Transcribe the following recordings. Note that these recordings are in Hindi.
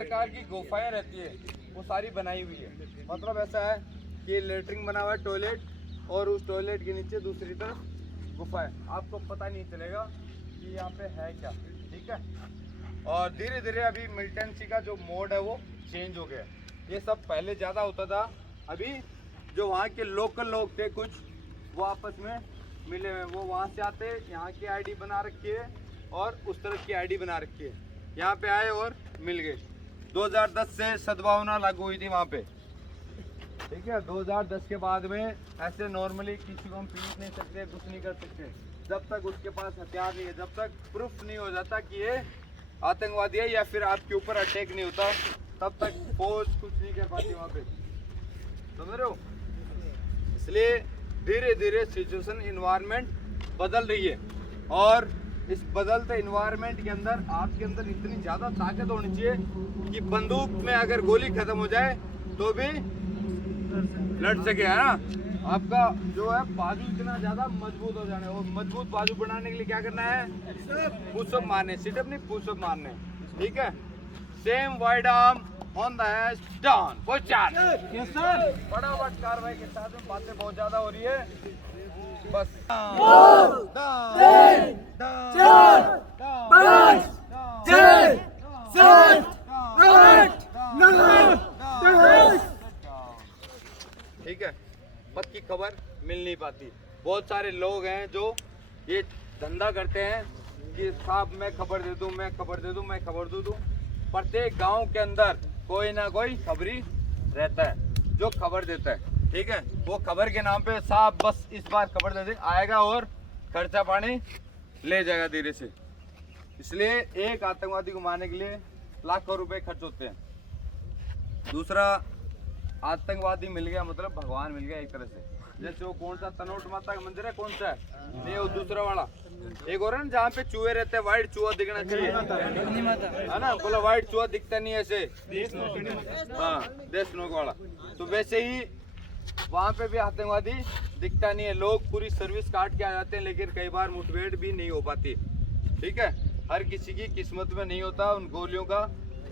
प्रकार की गुफाएं रहती है वो सारी बनाई हुई है। मतलब ऐसा है कि लेटरिन बना हुआ है, टॉयलेट, और उस टॉयलेट के नीचे दूसरी तरफ गुफा है। आपको पता नहीं चलेगा कि यहाँ पे है क्या, ठीक है। और धीरे धीरे अभी मिलिटेंसी का जो मोड है वो चेंज हो गया। ये सब पहले ज़्यादा होता था, अभी जो वहाँ के लोकल लोग थे कुछ, वो आपस में मिले हुए, वो वहाँ से आते, यहाँ की आईडी बना रखी है और उस तरफ की आईडी बना रखी है, यहाँ पे आए और मिल गए। 2010 से सद्भावना लागू हुई थी वहाँ पे, ठीक है। 2010 के बाद में ऐसे नॉर्मली किसी को हम पीट नहीं सकते, कुछ नहीं कर सकते, जब तक उसके पास हथियार नहीं है, जब तक प्रूफ नहीं हो जाता कि ये आतंकवादी है या फिर आपके ऊपर अटैक नहीं होता, तब तक फौज कुछ नहीं कर पाती वहाँ पे, समझ रहे हो। इसलिए धीरे धीरे सिचुएशन इन्वायरमेंट बदल रही है, और इस बदलते इन्वायरमेंट के अंदर आपके अंदर इतनी ज़्यादा ताकत होनी चाहिए कि बंदूक में अगर गोली खत्म हो जाए तो भी लड़ सके, है ना। आपका जो है बाजू इतना ज़्यादा मजबूत हो जाना है, और मजबूत बाजू बनाने के लिए क्या करना है, पुशअप मारने, सिटअप नहीं पुशअप मारने, ठीक है। Same wide arm on the hand down position. Yes sir. फटाफट कार्रवाई के साथ में बातें बहुत ज़्यादा हो रही है, बस। ठीक है, पद की खबर मिल नहीं पाती। बहुत सारे लोग हैं जो ये धंधा करते हैं कि साहब मैं खबर दे दूं, मैं खबर दे दूं, मैं खबर दे दूं। प्रत्येक गांव के अंदर कोई ना कोई खबरी रहता है जो खबर देता है, ठीक है। वो खबर के नाम पे साहब बस इस बार खबर दे दे, आएगा और खर्चा पानी ले जाएगा धीरे से। इसलिए एक आतंकवादी को मारने के लिए लाखों रुपए खर्च होते हैं। दूसरा, आतंकवादी मिल गया मतलब भगवान मिल गया एक तरह से। जैसे वो कौन सा तनोट माता का मंदिर है, कौन सा है, नहीं वो दूसरा वाला एक और है ना जहाँ पे चूहे रहते हैं, व्हाइट चूहा दिखना चाहिए, है ना। बोला व्हाइट चूहा दिखता नहीं ऐसे, हाँ देशनोक वाला। तो वैसे ही वहाँ पे भी आतंकवादी दिखता नहीं है। लोग पूरी सर्विस काट के आ जाते हैं, लेकिन कई बार मुठभेड़ भी नहीं हो पाती, ठीक है। हर किसी की किस्मत में नहीं होता उन गोलियों का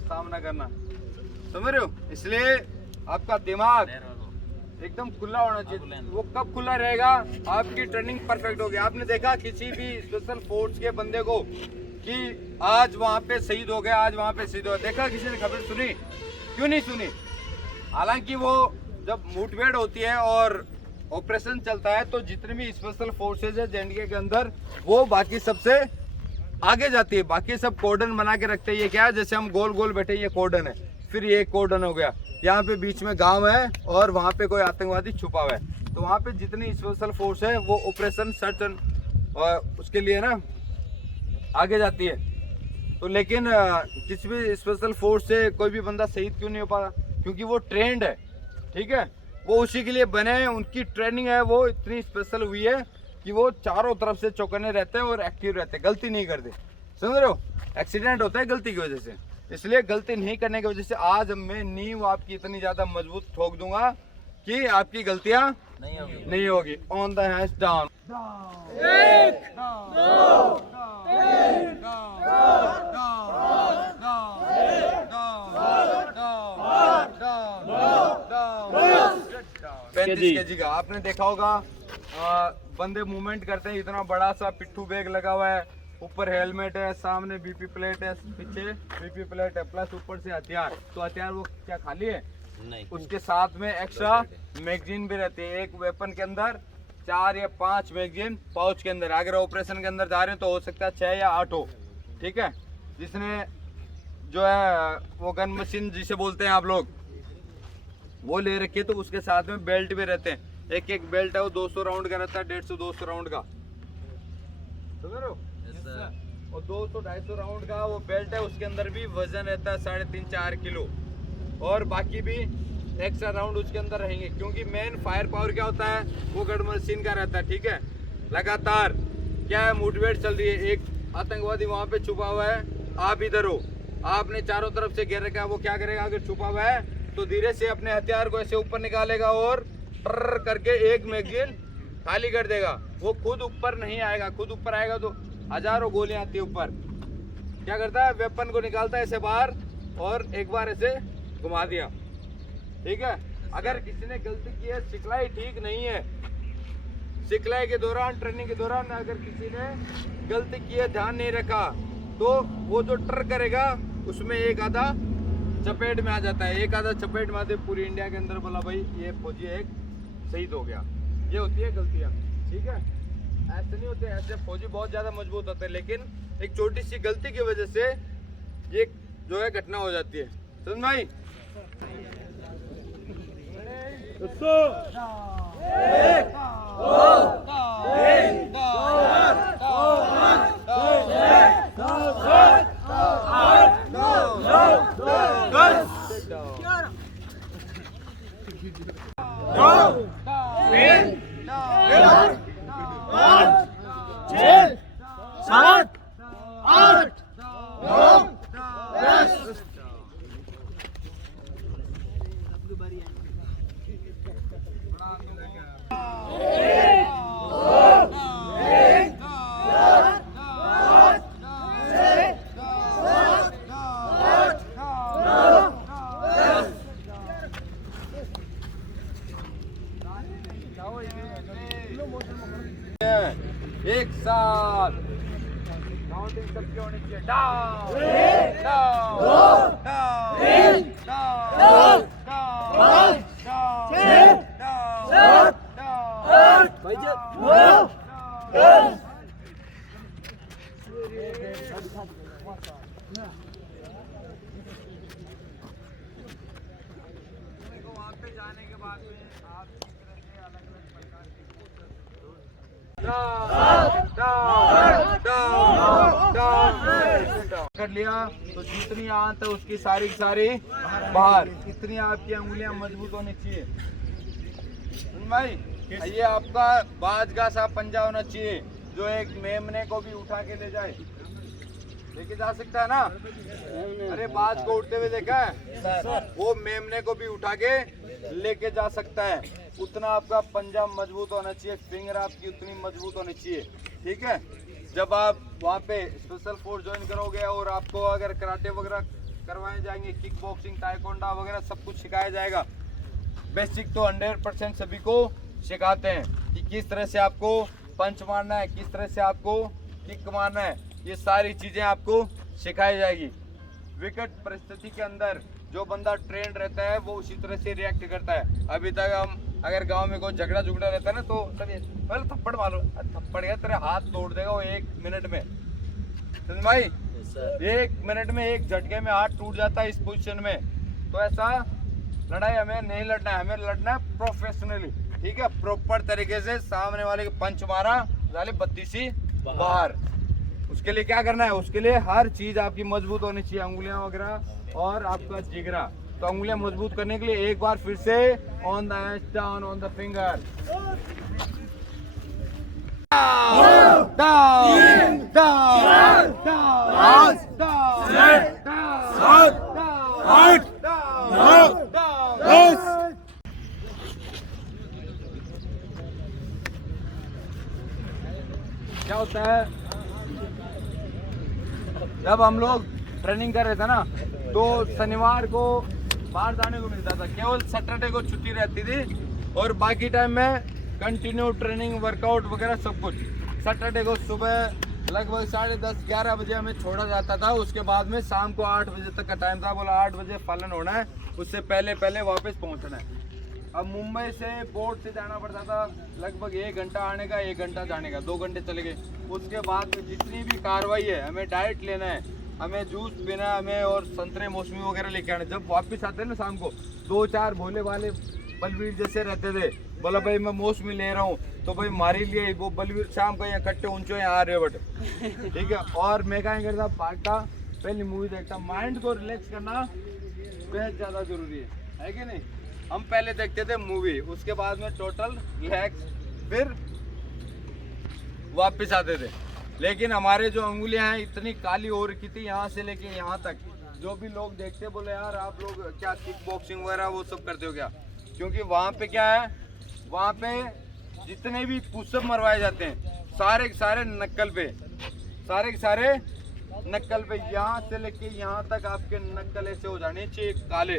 सामना करना, समझ रहे हो। इसलिए आपका दिमाग एकदम खुला होना चाहिए। वो कब खुला रहेगा, आपकी ट्रेनिंग परफेक्ट होगी। आपने देखा किसी भी स्पेशल फोर्स के बंदे को कि आज वहाँ पे शहीद हो गया, आज वहाँ पे शहीद हो गया, देखा किसी ने खबर सुनी? क्यों नहीं सुनी? हालांकि वो जब मुठभेड़ होती है और ऑपरेशन चलता है तो जितने भी स्पेशल फोर्सेज है जेएनडीके के अंदर, वो बाकी सबसे आगे जाती है। बाकी सब कोर्डन बना के रखते हैं। ये क्या है, जैसे हम गोल गोल बैठे, ये कोर्डन है, फिर ये कोर्डन हो गया, यहाँ पे बीच में गांव है और वहाँ पे कोई आतंकवादी छुपा हुआ है। तो वहाँ पे जितनी स्पेशल फोर्स है वो ऑपरेशन सर्च और उसके लिए ना आगे जाती है। तो लेकिन किसी भी स्पेशल फोर्स से कोई भी बंदा शहीद क्यों नहीं हो पा, क्योंकि वो ट्रेंड है, ठीक है। वो उसी के लिए बने हैं, उनकी ट्रेनिंग है वो इतनी स्पेशल हुई है कि वो चारों तरफ से चौकन्ने रहते हैं और एक्टिव रहते हैं, गलती नहीं करते, समझ रहे हो। एक्सीडेंट होता है गलती की वजह से, इसलिए गलती नहीं करने की वजह से आज मैं नींव आपकी इतनी ज्यादा मजबूत ठोक दूंगा कि आपकी गलतियां नहीं होगी। ऑन द हैंड्स डाउन, एक, दो, तीन, केजी का आपने देखा होगा। बंदे मूवमेंट करते हैं, इतना बड़ा सा पिट्ठू बैग लगा हुआ है, ऊपर हेलमेट है, सामने बीपी प्लेट है, पीछे बीपी प्लेट है, प्लस ऊपर से हथियार। तो हथियार वो क्या खाली है? नहीं। उसके साथ में एक्स्ट्रा मैगजीन भी रहती है। एक वेपन के अंदर 4 या 5 मैगजीन पाउच के अंदर। अगर ऑपरेशन के अंदर जा रहे हैं तो हो सकता है 6 या 8 हो, ठीक है। जिसने जो है वो गन मशीन जिसे बोलते हैं आप लोग, वो ले रखी है। तो उसके साथ में बेल्ट भी रहते हैं। एक एक बेल्ट है वो 200 राउंड का रहता है, 150-200 राउंड का, समझ रहे हो। और 200-250 राउंड का वो बेल्ट है, उसके अंदर भी वजन रहता है 3.5-4 किलो। और बाकी भी एक्स्ट्रा राउंड उसके अंदर रहेंगे, क्योंकि मेन फायर पावर क्या होता है वो गन मशीन का रहता है। ठीक है, लगातार क्या है मोटिवेट चल रही है, एक आतंकवादी वहाँ पे छुपा हुआ है, आप इधर हो, आपने चारों तरफ से घेर रखा है, वो क्या करेगा अगर छुपा हुआ है तो धीरे से अपने हथियार को ऐसे ऊपर निकालेगा और ट्र करके एक मैगजीन खाली कर देगा। वो खुद ऊपर नहीं आएगा, खुद ऊपर आएगा तो हजारों गोलियां आती है ऊपर। क्या करता है, वेपन को निकालता है ऐसे बाहर और एक बार ऐसे घुमा दिया। ठीक है, अगर किसी ने गलती की है, सिखलाई ठीक नहीं है, सिखलाई के दौरान ट्रेनिंग के दौरान अगर किसी ने गलती की है, ध्यान नहीं रखा, तो वो जो ट्र करेगा उसमें एक आधा चपेट में आ जाता है, एक आधा चपेट में आते पूरी इंडिया के अंदर बोला भाई ये फौजी एक शहीद हो गया। ये होती है गलतियाँ। ठीक है, ऐसे नहीं होते, ऐसे फौजी बहुत ज्यादा मजबूत होते हैं, लेकिन एक छोटी सी गलती की वजह से ये जो है घटना हो जाती है। समझ भाई, एक साथ काउंटिंग सबकी होनी चाहिए। डाउन डाउन डाउन डाउन वहाँ पे जाने के बाद में आप इस तरह से अलग-अलग प्रकार की कर लिया तो जितनी आंत है उसकी सारी की सारी बाहर। इतनी आपकी अंगुलियां मजबूत होनी चाहिए भाई। ये आपका बाजगा सा पंजा होना चाहिए जो एक मेमने को भी उठा के ले जाए, लेके जा सकता है ना। अरे बाज को उठते हुए देखा है, वो मेमने को भी उठा के लेके जा सकता है। उतना आपका पंजा मजबूत होना चाहिए, फिंगर आपकी उतनी मजबूत होनी चाहिए। ठीक है, जब आप वहाँ पे स्पेशल फोर्स ज्वाइन करोगे और आपको अगर कराटे वगैरह करवाए जाएंगे, किक बॉक्सिंग, ताइक्वांडो वगैरह सब कुछ सिखाया जाएगा। बेसिक तो 100% सभी को सिखाते हैं कि किस तरह से आपको पंच मारना है, किस तरह से आपको किक मारना है, ये सारी चीज़ें आपको सिखाई जाएगी। विकट परिस्थिति के अंदर जो बंदा ट्रेंड रहता है वो उसी तरह से रिएक्ट करता है। अभी तक हम अगर गांव में कोई झगड़ा झुगड़ा रहता है ना तो पहले थप्पड़ मारो, थप्पड़ गया तेरे हाथ तोड़ देगा वो 1 मिनट में। समझ भाई, 1 मिनट में एक झटके में हाथ टूट जाता है इस पोजीशन में। तो ऐसा लड़ाई हमें नहीं लड़ना है, हमें लड़ना है प्रोफेशनली। ठीक है, प्रॉपर तरीके से सामने वाले के पंच मारा, डाले 32 बाहर। उसके लिए क्या करना है, उसके लिए हर चीज आपकी मजबूत होनी चाहिए, अंगुलियां वगैरह और आपका जिगरा। तो अंगुलियां मजबूत करने के लिए एक बार फिर से on the hands, down on the finger, down down down down down. क्या होता है, जब हम लोग ट्रेनिंग कर रहे थे ना तो शनिवार को बाहर जाने को मिलता था, केवल सैटरडे को छुट्टी रहती थी और बाकी टाइम में कंटिन्यू ट्रेनिंग, वर्कआउट वगैरह सब कुछ। सैटरडे को सुबह लगभग 10:30-11 बजे हमें छोड़ा जाता था, उसके बाद में शाम को 8 बजे तक का टाइम था। बोला 8 बजे पालन होना है, उससे पहले पहले वापस पहुंचना है। अब मुंबई से बोट से जाना पड़ता था, लगभग 1 घंटा आने का 1 घंटा जाने का, 2 घंटे चले गए। उसके बाद में जितनी भी कार्रवाई है, हमें डाइट लेना है, हमें जूस पीना है, हमें और संतरे मौसमी वगैरह लेके आने। जब वापस आते हैं ना शाम को, 2-4 भोले वाले बलवीर जैसे रहते थे बोला भाई मैं मौसमी ले रहा हूँ, तो भाई हमारे लिए वो बलवीर शाम का यहाँ कट्टे ऊंचे यहाँ आ रहे बट ठीक है। और मैं क्या करता भागता, पहली मूवी देखता, माइंड को रिलैक्स करना बेहद ज़्यादा जरूरी है कि नहीं। हम पहले देखते थे मूवी, उसके बाद में टोटल रिलैक्स, फिर वापस आते थे। लेकिन हमारे जो उंगलियां हैं इतनी काली हो रखी थी यहाँ से लेके यहाँ तक, जो भी लोग देखते बोले यार आप लोग क्या किक बॉक्सिंग वगैरह वो सब करते हो क्या, क्योंकि वहाँ पे क्या है, वहाँ पे जितने भी पुशअप मरवाए जाते हैं सारे के सारे नक्कल पे, सारे के सारे नक्कल पे, यहाँ से लेके यहाँ तक आपके नक्कल ऐसे हो जाने चाहिए काले,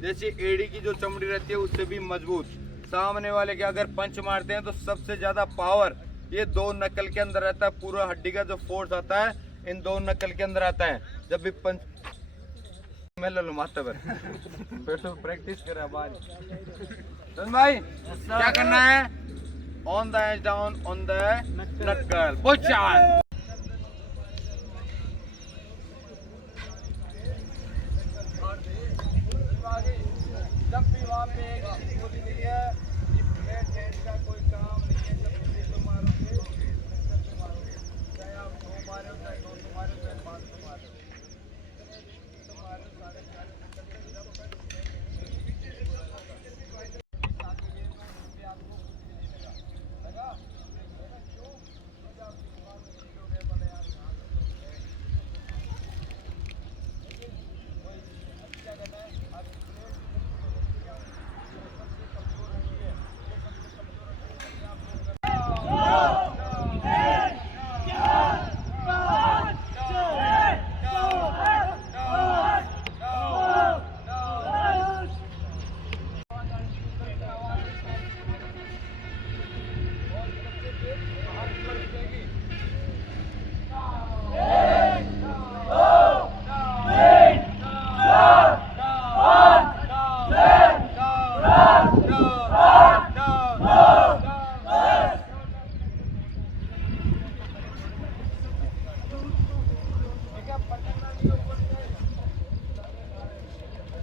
जैसे एड़ी की जो चमड़ी रहती है उससे भी मजबूत। सामने वाले के अगर पंच मारते हैं तो सबसे ज्यादा पावर ये दो नकल के अंदर रहता है, पूरा हड्डी का जो फोर्स आता है इन दो नकल के अंदर आता है। जब भी पंच मैं ले लो मास्टर बैठो प्रैक्टिस करा बाल भाई, क्या करना है, on the edge down on the knuckle push. जब भी वहाँ पे